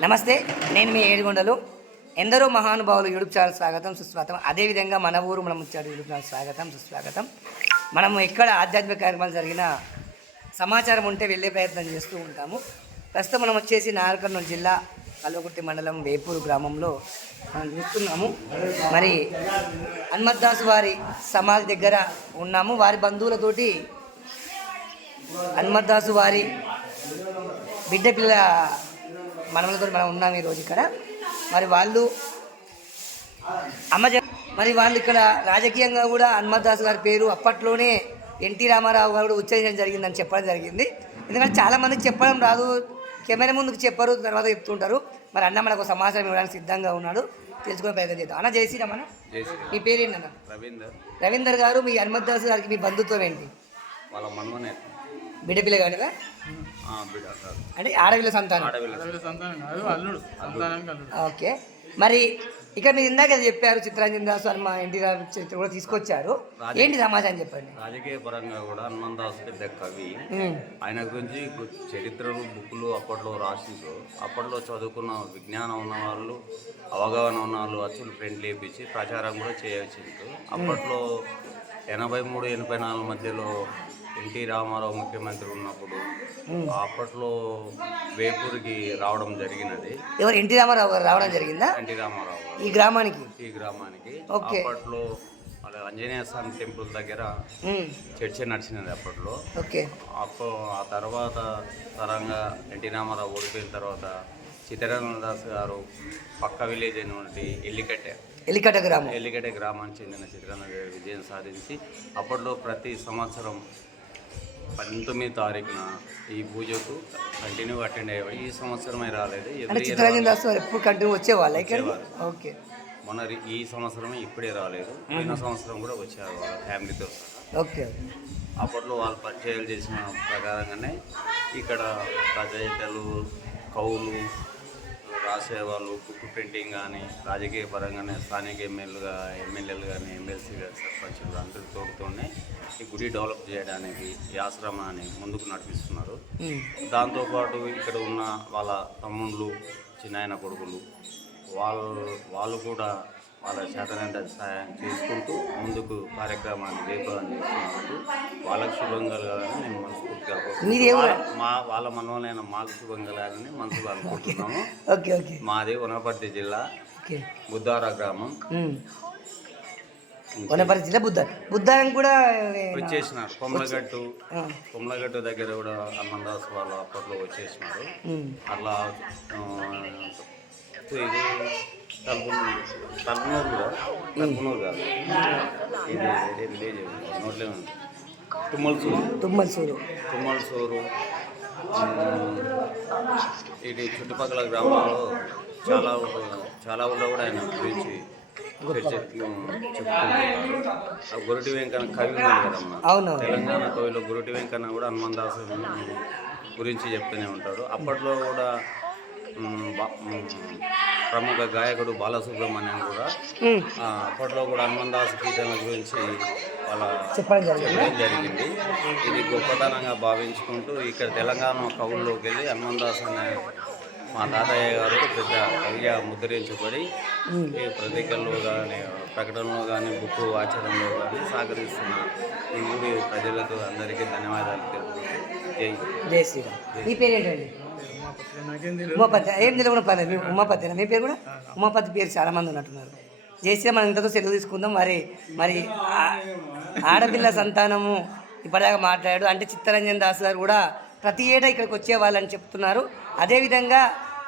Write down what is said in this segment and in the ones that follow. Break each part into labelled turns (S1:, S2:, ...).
S1: నమస్తే నేను మీ ఏడుగొండలు. ఎందరో మహానుభావులు యూట్యూబ్ ఛానల్ స్వాగతం సుస్వాగతం. అదేవిధంగా మన ఊరు మనం వచ్చాడు యూట్యూబ్ ఛానల్ స్వాగతం సుస్వాగతం. మనము ఎక్కడ ఆధ్యాత్మిక కార్యక్రమాలు జరిగిన సమాచారం ఉంటే వెళ్ళే ప్రయత్నం చేస్తూ ఉంటాము. ప్రస్తుతం మనం వచ్చేసి నాగర్కర్నూలు జిల్లా కల్వకుర్తి మండలం వేపూరు గ్రామంలో మనం చూస్తున్నాము. మరి హనుమద్దాసు వారి సమాధి దగ్గర ఉన్నాము. వారి బంధువులతోటి హనుమద్దాసు వారి బిడ్డ పిల్ల మనములతో మనం ఉన్నాం ఈరోజు ఇక్కడ. మరి వాళ్ళు అమ్మ మరి వాళ్ళు ఇక్కడ రాజకీయంగా కూడా హనుమద్దాస్ గారి పేరు అప్పట్లోనే ఎన్టీ రామారావు గారు కూడా ఉచ్చరించడం జరిగిందని చెప్పడం జరిగింది. ఎందుకంటే చాలా మందికి చెప్పడం రాదు కెమెరా ముందుకు చెప్పరు తర్వాత చెప్తుంటారు. మరి అన్న మనకు సమాచారం ఇవ్వడానికి సిద్ధంగా ఉన్నాడు. తెలుసుకునే ప్రయత్నం చేద్దాం. అన్న జై శ్రీరామ్ అన్న. మీ పేరేంటన్న
S2: రవీందర్.
S1: రవీందర్ గారు మీ హనుమద్దాస్ గారికి మీ బంధుత్వం ఏంటి?
S2: వాళ్ళ
S1: బిడ్డ పిల్ల అంటే ఆడపిల్ల సంతానం.
S3: అల్లుడు
S1: ఓకే. మరి ఇక్కడ మీరు ఇందాక చెప్పారు చిత్రాంజన్ దాస్ అని మా ఎన్టీఆర్ చరిత్ర కూడా తీసుకొచ్చారు. ఏంటి సమాచారం చెప్పండి?
S2: రాజకీయ పరంగా కూడా హనుమాన్ దాస్ పెద్ద కవి. ఆయన గురించి చరిత్రలు బుక్లు అప్పట్లో రాసిండ్రు అప్పట్లో చదువుకున్న విజ్ఞానం ఉన్న వాళ్ళు అవగాహన ఉన్న వాళ్ళు అచ్చులు ప్రింట్లు వేయించి ప్రచారం కూడా చేయవచ్చిండ్రు. అప్పట్లో ఎనభై మూడు ఎనభై నాలుగు మధ్యలో ఎన్టీ రామారావు ముఖ్యమంత్రి ఉన్నప్పుడు అప్పట్లో వేపూరికి రావడం జరిగినది.
S1: ఎవరు? ఎన్టీ రామారావు గారు రావడం జరిగిందా?
S2: ఎన్టీ రామారావు
S1: ఈ గ్రామానికి?
S2: ఈ గ్రామానికి. అప్పట్లో వాళ్ళ ఆంజనేయ స్వామి టెంపుల్ దగ్గర చర్చ నడిచినది అప్పట్లో.
S1: ఓకే.
S2: అప్పుడు ఆ తర్వాత తరంగా ఎన్టీ రామారావు ఓడిపోయిన తర్వాత చిత్తరంగ దాస్ గారు పక్క విలేజ్ అయినటువంటి ఎల్లికట్టె
S1: ఎలికట గ్రామం.
S2: ఎల్లికట్టె గ్రామానికి చెందిన గారు విజయం సాధించి అప్పట్లో ప్రతి సంవత్సరం పంతొమ్మిది తారీఖున ఈ పూజకు కంటిన్యూ అటెండ్ అయ్యేవాడు. ఈ సంవత్సరమే రాలేదు.
S1: అంటే దాస్ ఎప్పుడు కంటిన్యూ వచ్చేవాళ్ళ ఇక్కడ ఓకే.
S2: మొన్న ఈ సంవత్సరం ఇప్పుడే రాలేదు. పోయిన సంవత్సరం కూడా వచ్చారు వాళ్ళ ఫ్యామిలీతో
S1: ఓకే.
S2: అప్పట్లో వాళ్ళు పరిచయాలు చేసిన ప్రకారంగానే ఇక్కడ రచయితలు కవులు రాసేవాళ్ళు. బుక్ ప్రింటింగ్ కానీ రాజకీయ పరంగానే స్థానిక ఎమ్మెల్యేలుగా ఎమ్మెల్యేలు కానీ ఎమ్మెల్సీగా సర్పంచులు అందరి తోడుతోనే ఈ గుడి డెవలప్ చేయడానికి ఈ ఆశ్రమాన్ని ముందుకు నడిపిస్తున్నారు. దాంతోపాటు ఇక్కడ ఉన్న వాళ్ళ తమ్ముళ్ళు చిన్నాయన కొడుకులు వాళ్ళు వాళ్ళు కూడా వాళ్ళ చేతనంత సహాయం చేసుకుంటూ ముందుకు కార్యక్రమాన్ని జయప్రదం చేస్తున్నందుకు వాళ్ళకు శుభం కలగాలని నేను మనస్ఫూర్తిగా. మా వాళ్ళ మనవలైన మాకు శుభం కలగాలని మనసులో అనుకుంటున్నాము. మాది వనపర్తి జిల్లా బుద్ధార గ్రామం.
S1: వనపర్తి జిల్లా బుద్ధ బుద్ధారం కూడా
S2: వచ్చేసినారు కొమ్మలగట్టు కొమ్మలగట్టు దగ్గర కూడా హనుమందాస్ వాళ్ళు అప్పట్లో వచ్చేసినారు అట్లా ఇది తలుపునూరు కూడా తలుపునూరు కాదు. ఇది వేరే విలేజ్ నోట్లే ఉంది. తుమ్మలసూరు.
S1: తుమ్మలసూరు.
S2: తుమ్మలసూరు. ఇది చుట్టుపక్కల గ్రామాల్లో చాలా చాలా ఊళ్ళో కూడా ఆయన గురించి గొరటి వెంకన్న కవి ఉన్నాడు కదమ్మా
S1: అవును
S2: తెలంగాణ కవిలో గురుటి వెంకన్న కూడా హనుమాన్ దాస్ గురించి చెప్తూనే ఉంటాడు అప్పట్లో కూడా ప్రముఖ గాయకుడు బాలసుబ్రహ్మణ్యం కూడా అప్పట్లో కూడా హనుమాన్ దాస్ కీర్తనల గురించి వాళ్ళ
S1: చెప్పడం జరిగింది.
S2: చెప్పడం జరిగింది. ఇది గొప్పతనంగా భావించుకుంటూ ఇక్కడ తెలంగాణ కవుల్లోకి వెళ్ళి హనుమాన్ దాస్ అనే మా తాతయ్య గారు పెద్ద కవిగా ముద్రించబడి ఈ పత్రికల్లో కానీ ప్రకటనలో కానీ బుక్ ఆచరణలో కానీ సహకరిస్తున్న ఈ ఊరి ప్రజలకు అందరికీ ధన్యవాదాలు జై.
S1: జై శ్రీరామ్. మీ పేరు ఏంటండి? ఉమాపతి. ఏం తెలియకుండా పర్లేదు. మీ ఉమాపతి మీ పేరు కూడా? ఉమాపతి పేరు చాలా మంది ఉన్నట్టున్నారు జయశ్రీ మనం ఇంతతో సెలవు తీసుకుందాం. మరి మరి ఆడపిల్ల సంతానము ఇప్పటిదాకా మాట్లాడాడు. అంటే చిత్తరంజన్ దాస్ గారు కూడా ప్రతి ఏటా ఇక్కడికి వచ్చేవాళ్ళని చెప్తున్నారు. అదేవిధంగా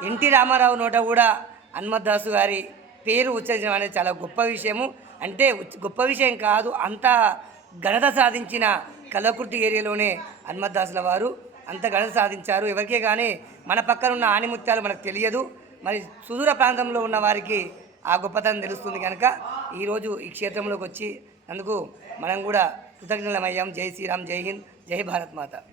S1: ఎన్టీ రామారావు నోట కూడా హనుమద్దాసు గారి పేరు ఉచ్చరించడం అనేది చాలా గొప్ప విషయము. అంటే గొప్ప విషయం కాదు అంత ఘనత సాధించిన కలకుర్తి ఏరియాలోనే హన్మద్దాసుల వారు అంత ఘనత సాధించారు. ఎవరికే కానీ మన పక్కన ఉన్న ఆణిముత్యాలు మనకు తెలియదు. మరి సుదూర ప్రాంతంలో ఉన్న వారికి ఆ గొప్పతనం తెలుస్తుంది కనుక ఈరోజు ఈ క్షేత్రంలోకి వచ్చి అందుకు మనం కూడా కృతజ్ఞులమయ్యాం. జై శ్రీరామ్ జై హింద్ జై భారత్ మాత.